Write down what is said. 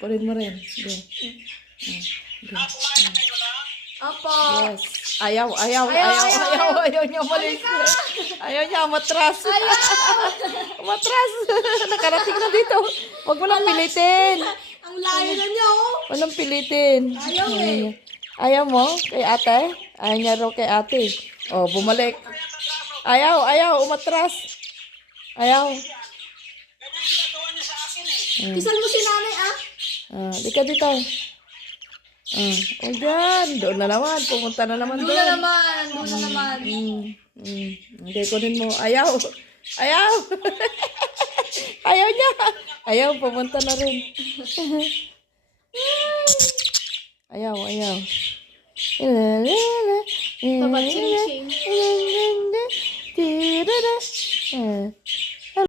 kunin mo rin. Go. Opo. Yes. Ayaw niya umalis. Ayaw niya, matras. Matras. Nakarating na dito. Huwag mo lang pilitin. Ang layo na niya, oh. Walang pilitin. Ayaw eh. Ayaw mo? Kay ate? Ayaw niya raw kay ate. Oh, bumalik. Ayaw, umatras. Ayaw. Kisan mo si nanay, ah. Di ka dito. O yan. Doon na naman. Pumunta na naman doon. Doon na naman. Hindi, kunin mo. Ayaw. Ayaw niya. Ayaw, pumunta na rin. Ayaw. Papa, ching-ching.